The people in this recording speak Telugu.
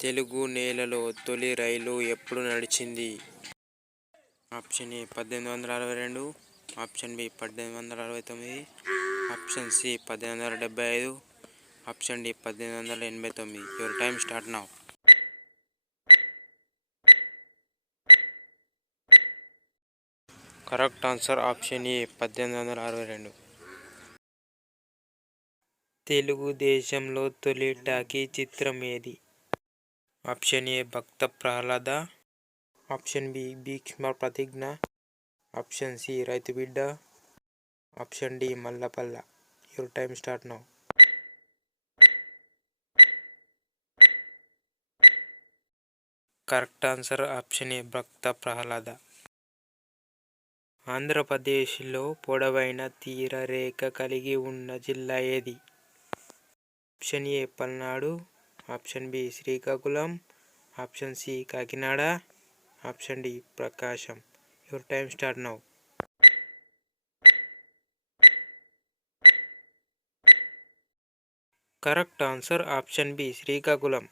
తెలుగు నేలలో తొలి రైలు ఎప్పుడు నడిచింది? Option A 1862, option B 1869, option C 1875, option D 1889. Your time start now. Correct answer option A 1862. తెలుగుదేశంలో తొలి టాకీ చిత్రం ఏది? Option A Bhakta Prahlada, option B Bhishma Pratigna, option C Raithu Bidda, option D Malapilla. Your time start now. Correct answer option A Bhakta Prahlada. ఆంధ్రప్రదేశ్లో పొడవైన తీరరేఖ కలిగి ఉన్న జిల్లా ఏది? Option A Palnadu, option B Srikakulam, option C Kakinada, option D Prakasam. Your time start now. Correct answer option B Srikakulam.